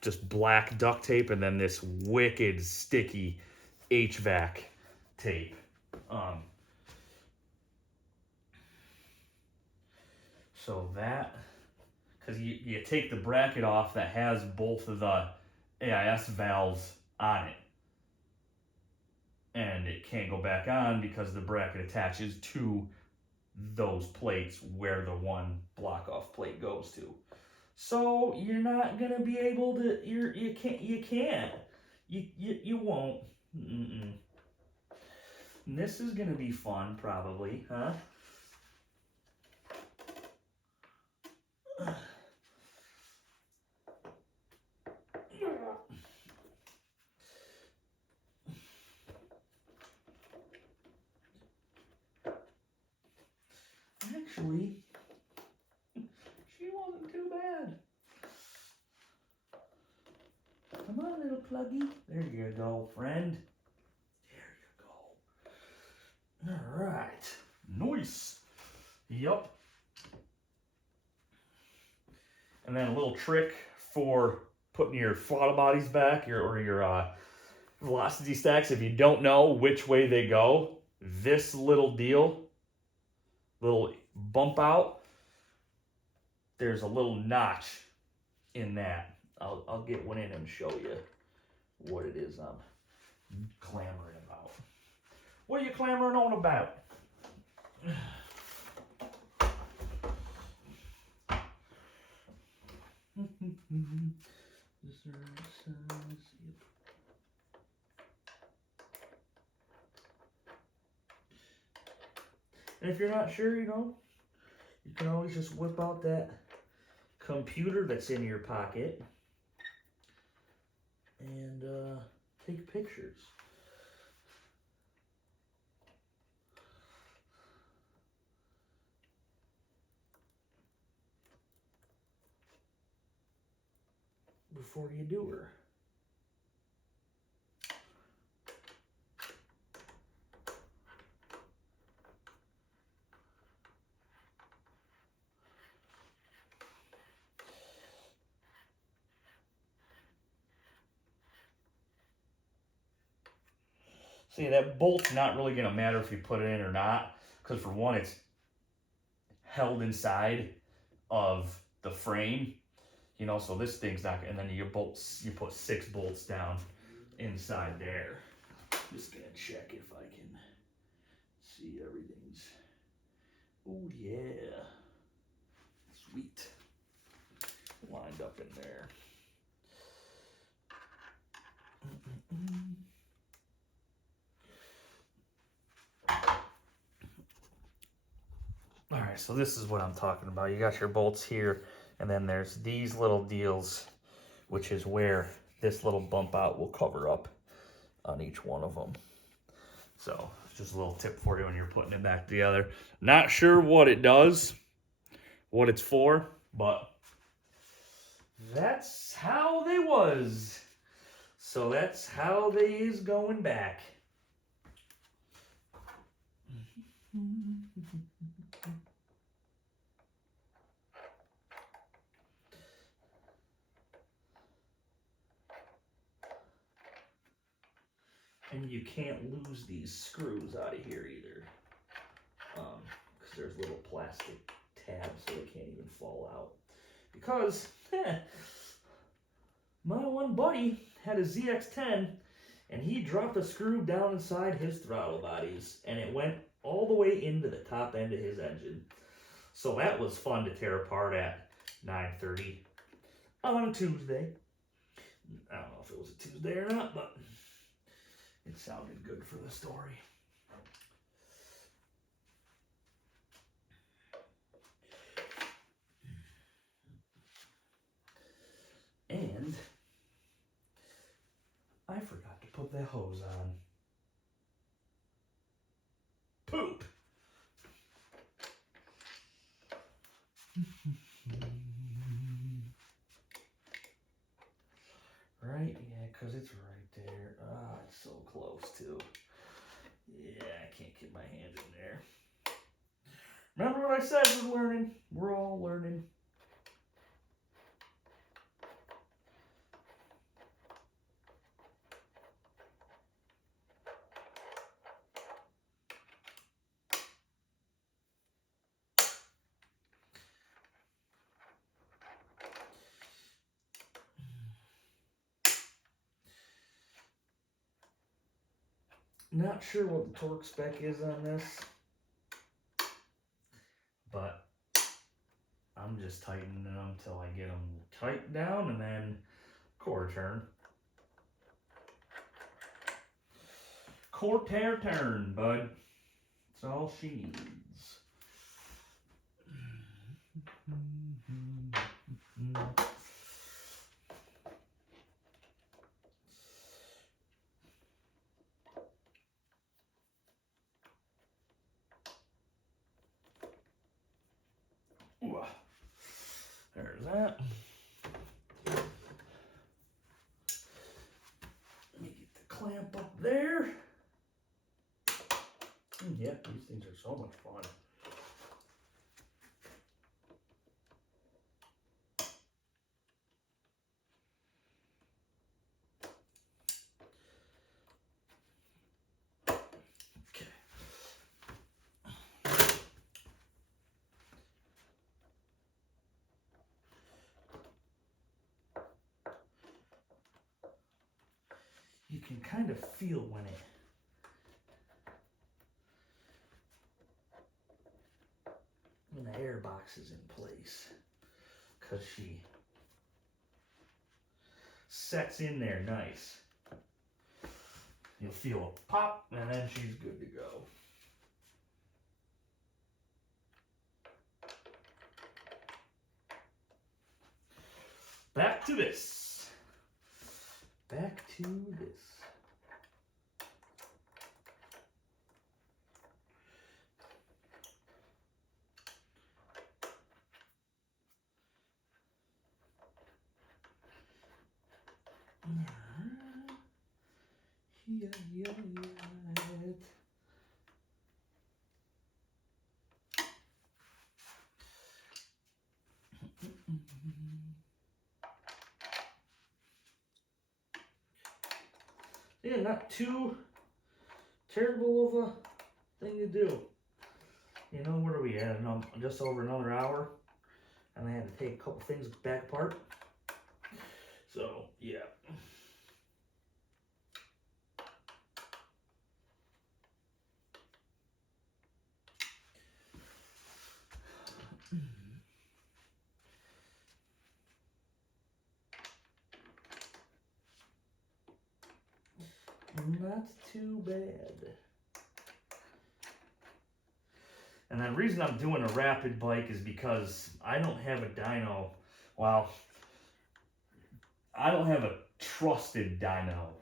just black duct tape and then this wicked sticky HVAC tape. So that, because you take the bracket off that has both of the AIS valves on it, and it can't go back on because the bracket attaches to those plates where the one block off plate goes to. So you're not gonna be able to. You can't. You won't. Mm-mm. And this is gonna be fun, probably, huh? Actually, she wasn't too bad. Come on, little pluggy. There you go, friend. There you go. All right. Nice. Yup. And then a little trick for putting your throttle bodies back, or your velocity stacks. If you don't know which way they go, this little deal, little bump out, there's a little notch in that. I'll get one in and show you what it is I'm clamoring about. What are you clamoring on about? And if you're not sure, you can always just whip out that computer that's in your pocket and take pictures. Before you do her. See, that bolt's not really going to matter if you put it in or not, because for one, it's held inside of the frame, so this thing's not, and then you put 6 bolts down inside there. Just gonna check if I can see everything's Oh yeah. Sweet. Lined up in there. All right, so this is what I'm talking about. You got your bolts here, and then there's these little deals, which is where this little bump out will cover up on each one of them. So just a little tip for you when you're putting it back together. Not sure what it does, what it's for, but that's how they was. So that's how they is going back. And you can't lose these screws out of here either. Because there's little plastic tabs so they can't even fall out. Because my one buddy had a ZX-10 and he dropped a screw down inside his throttle bodies and it went all the way into the top end of his engine. So that was fun to tear apart at 9:30 on a Tuesday. I don't know if it was a Tuesday or not, but it sounded good for the story. And I forgot to put the hose on. Poop! Right? Yeah, because it's right there. Ah, it's so close too. Yeah, I can't get my hand in there. Remember what I said, we're learning. We're all learning. Not sure what the torque spec is on this, but I'm just tightening them until I get them tightened down and then quarter turn. Quarter turn, bud. That's all she needs. Ooh, there's that. Let me get the clamp up there. Yep, these things are so much fun. Okay. You can kind of feel when the air box is in place, because she sets in there nice. You'll feel a pop and then she's good to go. Back to this. Back to this. Yeah. Yeah, not too terrible of a thing to do. You know, where are we at? Just over another hour. And I had to take a couple things back apart. So, yeah. Not too bad. And the reason I'm doing a rapid bike is because I don't have a dyno. Well, I don't have a trusted dyno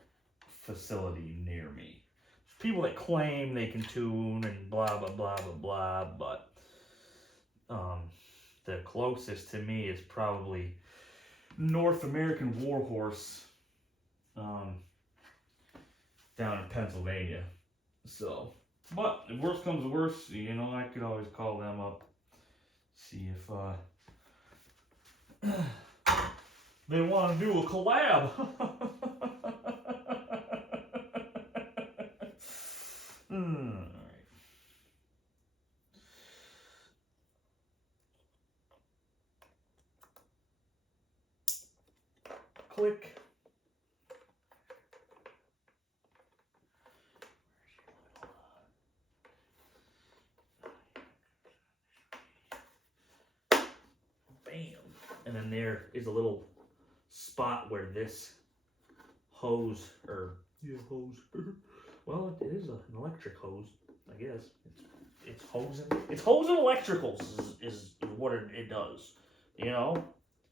facility near me. There's people that claim they can tune and blah, blah, blah, blah, blah, but the closest to me is probably North American Warhorse down in Pennsylvania. So, but if worst comes to worst, you know, I could always call them up, see if they want to do a collab. Alright. Click. Bam. And then there is a little spot where this hose, or hose. Well, it is an electric hose, I guess. It's hosing. It's hosing electricals is what it does, you know.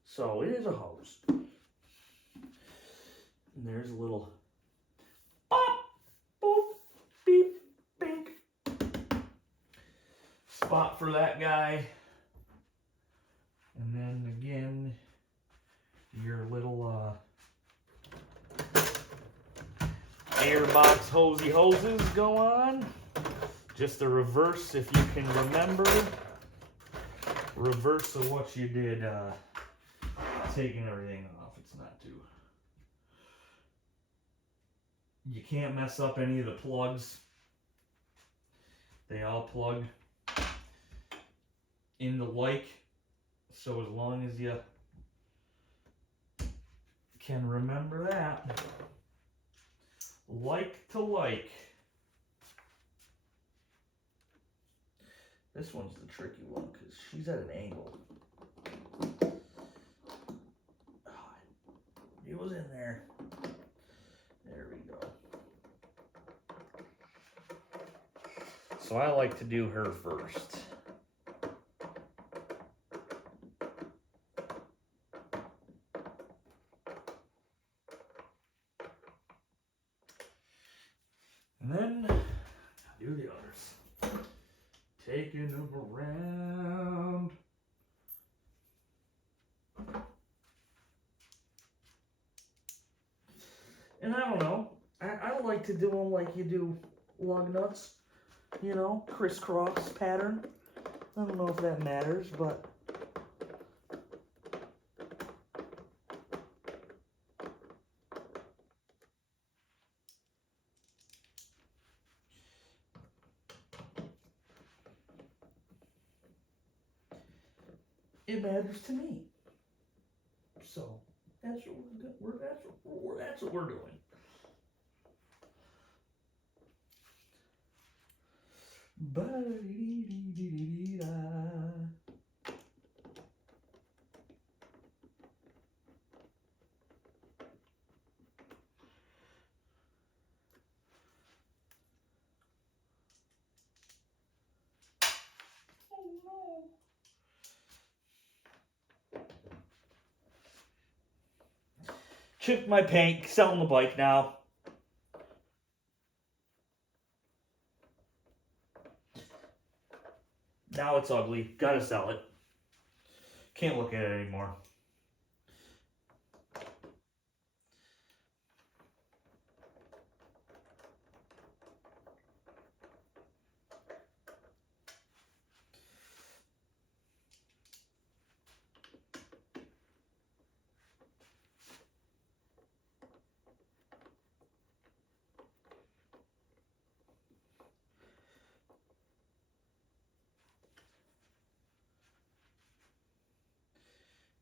So it is a hose. And there's a little pop, boop, beep, bink spot for that guy. And then again, your little airbox hosey hoses go on. Just the reverse, if you can remember. Reverse of what you did taking everything off. It's not too. You can't mess up any of the plugs. They all plug into like. So as long as you can remember that, like to like. This one's the tricky one because she's at an angle. It was in there. There we go. So I like to do her first. And then do the others. Taking them around. And I don't know. I like to do them like you do lug nuts. You know, crisscross pattern. I don't know if that matters, but it matters to me. So that's what we're doing. Ba-dee-dee-dee-dee-dee-da. Oh no. Chipped my paint, selling the bike now. Now it's ugly. Gotta sell it. Can't look at it anymore.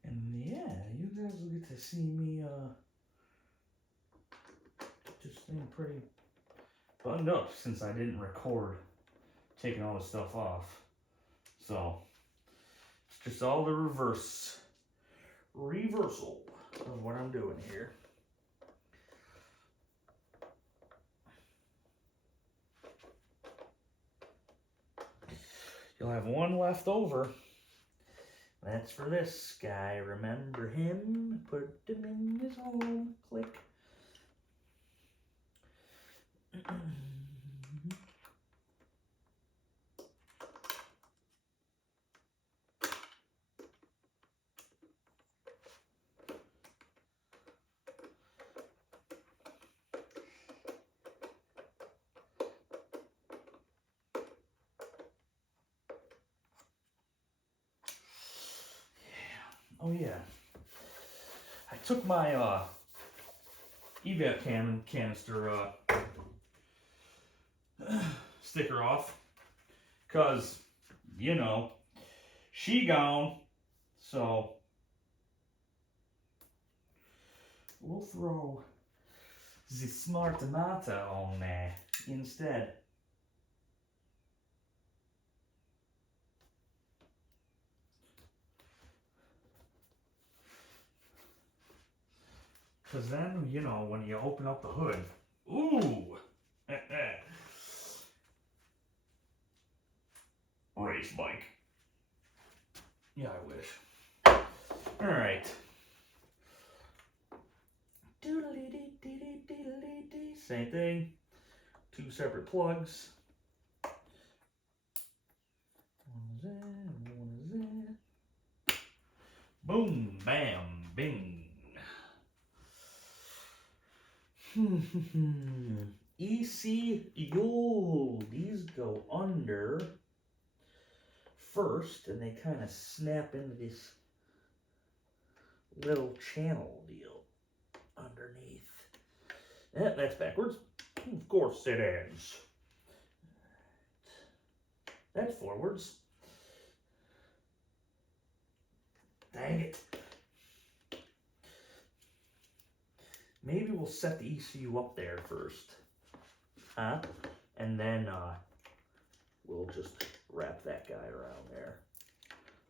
And yeah, you guys will get to see me just staying pretty buttoned up since I didn't record taking all the stuff off. So it's just all the reversal of what I'm doing here. You'll have one left over. That's for this guy. Remember him? Put him in his home. Click. Oh yeah. I took my EVO canister sticker off because, you know, she gone. So we'll throw the smart mata on there instead. Because then, you know, when you open up the hood, ooh! Race bike. Yeah, I wish. Alright. Same thing. 2 separate plugs. One is there, one is there. Boom, bam, bing. ECU. These go under first, and they kind of snap into this little channel deal underneath. Yeah, that's backwards. Of course it is. That's forwards. Dang it. Maybe we'll set the ECU up there first. Huh? And then we'll just wrap that guy around there.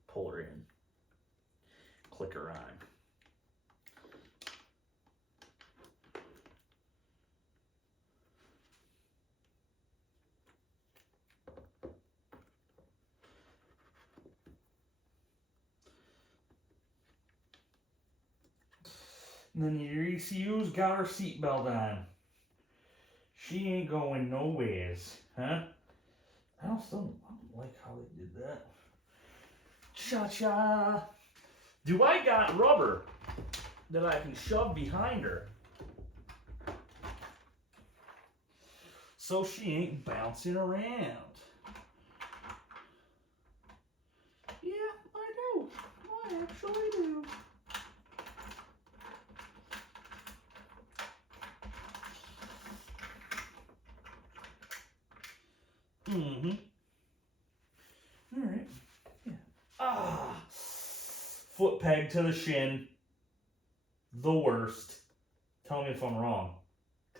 Pull her in. Click her on. And then your ECU's got her seatbelt on. She ain't going nowheres, huh? I don't like how they did that. Cha-cha. Do I got rubber that I can shove behind her so she ain't bouncing around? Yeah, I do. I actually do. Mm-hmm. All right. Yeah. Ah. Foot peg to the shin. The worst. Tell me if I'm wrong.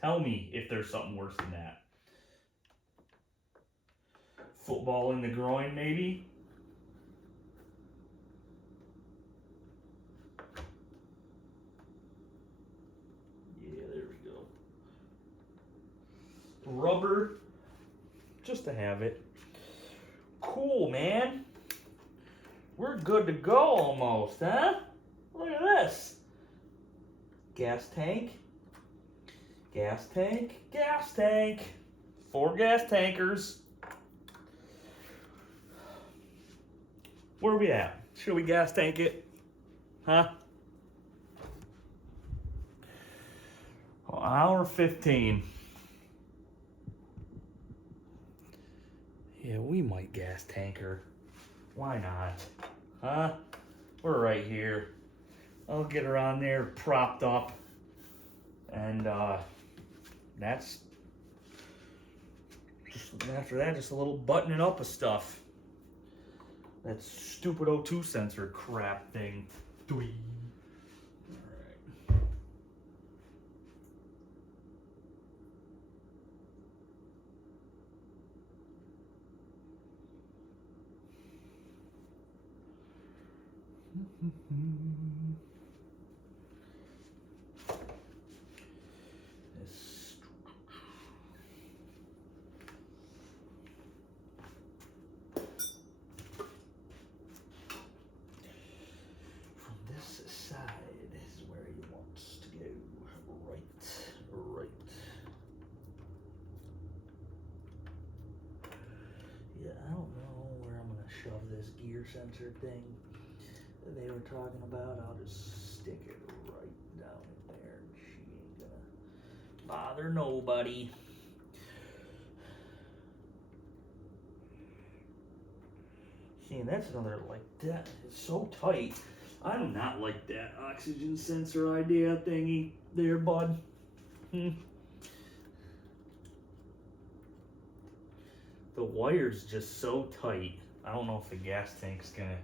Tell me if there's something worse than that. Football in the groin, maybe? Yeah, there we go. Rubber, just to have it. Cool, man. We're good to go almost, huh? Look at this. Gas tank. Gas tank. Gas tank. 4 gas tankers. Where are we at? Should we gas tank it? Huh? Well, hour 15. Yeah, we might gas tank her. Why not? Huh? We're right here. I'll get her on there propped up. And that's just after that, just a little buttoning up of stuff. That stupid O2 sensor crap thing. Dwee. shove this gear sensor thing that they were talking about. I'll just stick it right down in there. She ain't gonna bother nobody. See, and that's another, like, that is so tight. I do not like that oxygen sensor idea thingy there, bud. The wire's just so tight. I don't know if the gas tank's gonna,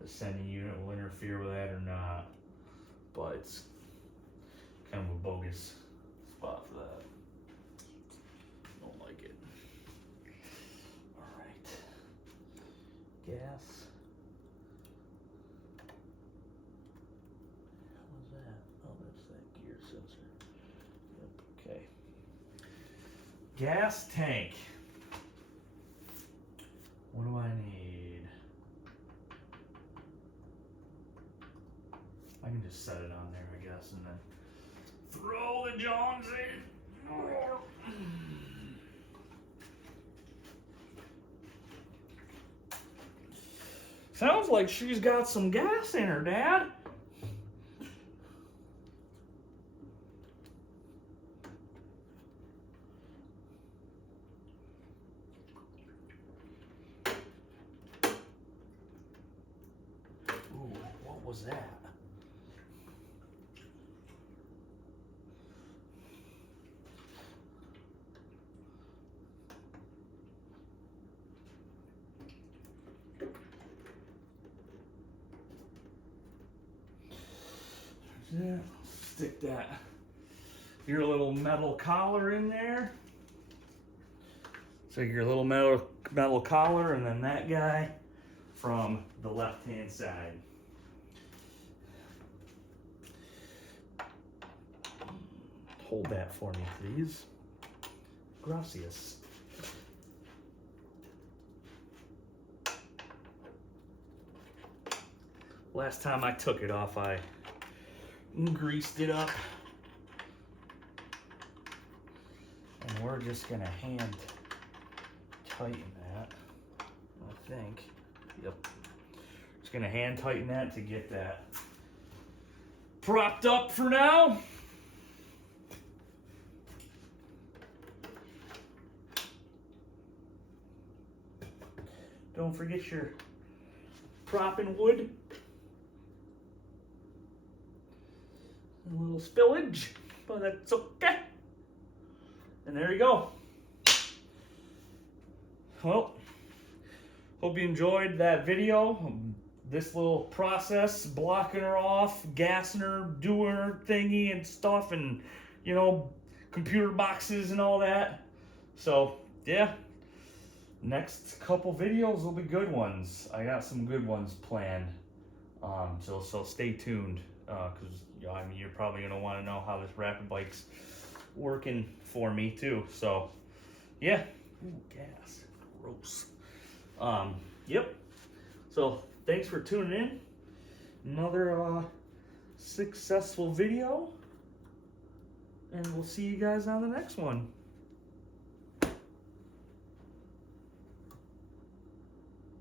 the sending unit will interfere with that or not, but it's kind of a bogus spot for that. Don't like it. All right, gas. What was that? Oh, that's that gear sensor. Yep, okay. Gas tank. What do I need? I can just set it on there, I guess, and then throw the Johns in. Sounds like she's got some gas in her, Dad. Ooh, what was that? Yeah, stick that your little metal collar in there. So your little metal collar, and then that guy from the left hand side. Hold that for me, please. Gracias. Last time I took it off, I greased it up. And we're just gonna hand tighten that, I think. Yep. Just gonna hand tighten that to get that propped up for now. Don't forget your propping wood. A little spillage, but that's okay. And there you go. Well, hope you enjoyed that video. This little process, blocking her off, gassing her, doing her thingy and stuff, and, you know, computer boxes and all that. So, yeah. Next couple videos will be good ones. I got some good ones planned. So stay tuned, because I mean, you're probably gonna want to know how this Rapid Bike's working for me too. So yeah. Ooh, gas. Gross. Yep. So thanks for tuning in. Another successful video, and we'll see you guys on the next one.